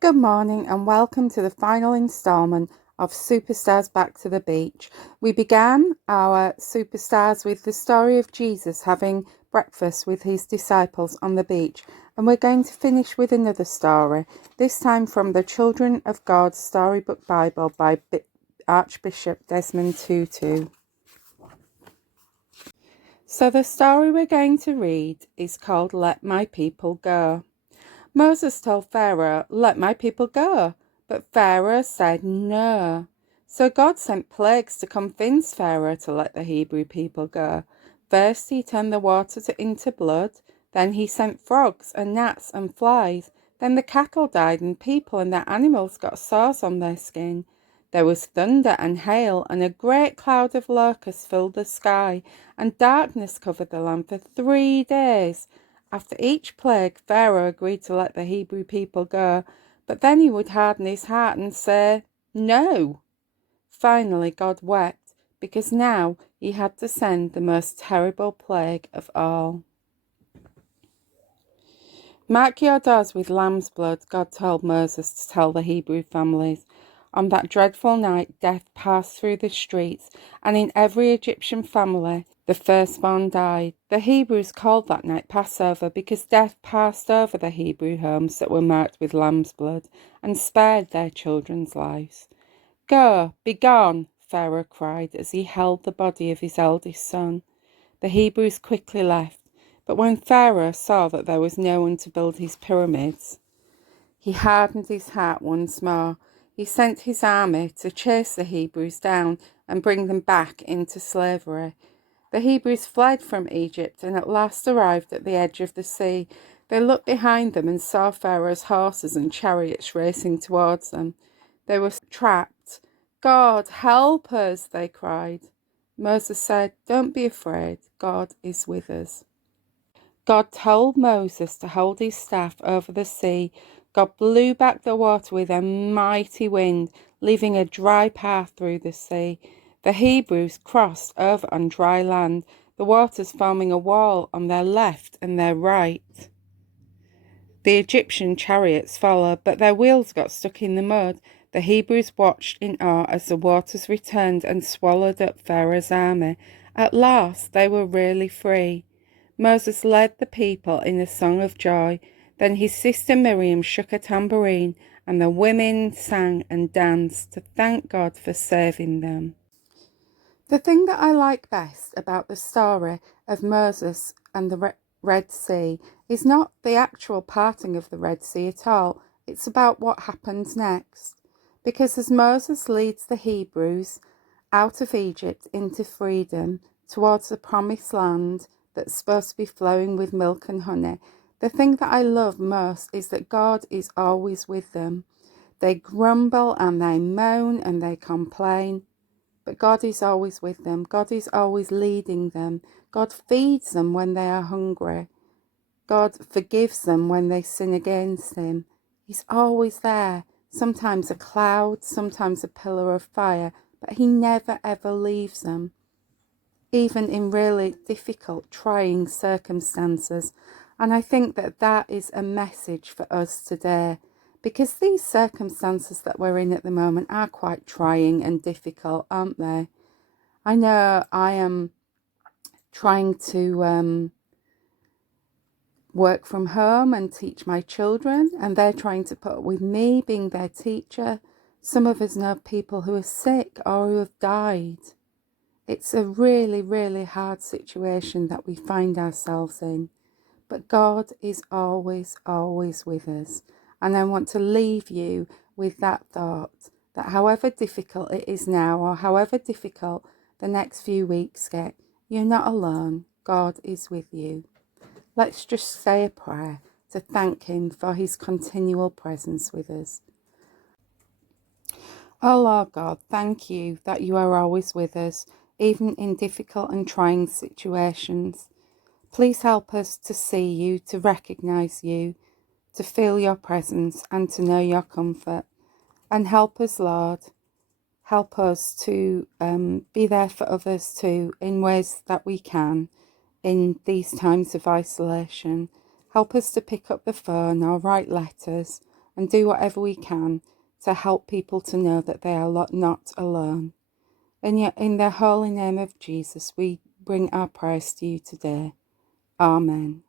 Good morning and welcome to the final instalment of Superstars Back to the Beach. We began our Superstars with the story of Jesus having breakfast with his disciples on the beach, and we're going to finish with another story, this time from the Children of God Storybook Bible by Archbishop Desmond Tutu. So the story we're going to read is called Let My People Go. Moses told Pharaoh, "Let my people go." But Pharaoh said no. So God sent plagues to convince Pharaoh to let the Hebrew people go. First he turned the water into blood, then he sent frogs and gnats and flies. Then the cattle died and people and their animals got sores on their skin. There was thunder and hail, and a great cloud of locusts filled the sky, and darkness covered the land for 3 days. After each plague, Pharaoh agreed to let the Hebrew people go, but then he would harden his heart and say, "No." Finally, God wept, because now he had to send the most terrible plague of all. "Mark your doors with lamb's blood," God told Moses to tell the Hebrew families. On that dreadful night, death passed through the streets, and in every Egyptian family, the firstborn died. The Hebrews called that night Passover because death passed over the Hebrew homes that were marked with lamb's blood and spared their children's lives. "Go, be gone," Pharaoh cried as he held the body of his eldest son. The Hebrews quickly left. But when Pharaoh saw that there was no one to build his pyramids, he hardened his heart once more. He sent his army to chase the Hebrews down and bring them back into slavery. The Hebrews fled from Egypt and at last arrived at the edge of the sea. They looked behind them and saw Pharaoh's horses and chariots racing towards them. They were trapped. "God, help us," they cried. Moses said, "Don't be afraid. God is with us." God told Moses to hold his staff over the sea. God blew back the water with a mighty wind, leaving a dry path through the sea. The Hebrews crossed over on dry land, the waters forming a wall on their left and their right. The Egyptian chariots followed, but their wheels got stuck in the mud. The Hebrews watched in awe as the waters returned and swallowed up Pharaoh's army. At last they were really free. Moses led the people in a song of joy. Then his sister Miriam shook a tambourine, and the women sang and danced to thank God for saving them. The thing that I like best about the story of Moses and the Red Sea is not the actual parting of the Red Sea at all. It's about what happens next. Because as Moses leads the Hebrews out of Egypt into freedom towards the promised land that's supposed to be flowing with milk and honey, the thing that I love most is that God is always with them. They grumble and they moan and they complain, but God is always with them. God is always leading them. God feeds them when they are hungry. God forgives them when they sin against him. He's always there. Sometimes a cloud, sometimes a pillar of fire, but he never ever leaves them, even in really difficult, trying circumstances. And I think that that is a message for us today, because these circumstances that we're in at the moment are quite trying and difficult, aren't they? I know I am trying to work from home and teach my children, and they're trying to put up with me being their teacher. Some of us know people who are sick or who have died. It's a really, really hard situation that we find ourselves in. But God is always, always with us. And I want to leave you with that thought, that however difficult it is now, or however difficult the next few weeks get, you're not alone. God is with you. Let's just say a prayer to thank him for his continual presence with us. Oh Lord God, thank you that you are always with us, even in difficult and trying situations. Please help us to see you, to recognise you, to feel your presence and to know your comfort. And help us, Lord, help us to be there for others too in ways that we can in these times of isolation. Help us to pick up the phone or write letters and do whatever we can to help people to know that they are not alone. And yet, in the holy name of Jesus, we bring our prayers to you today. Amen.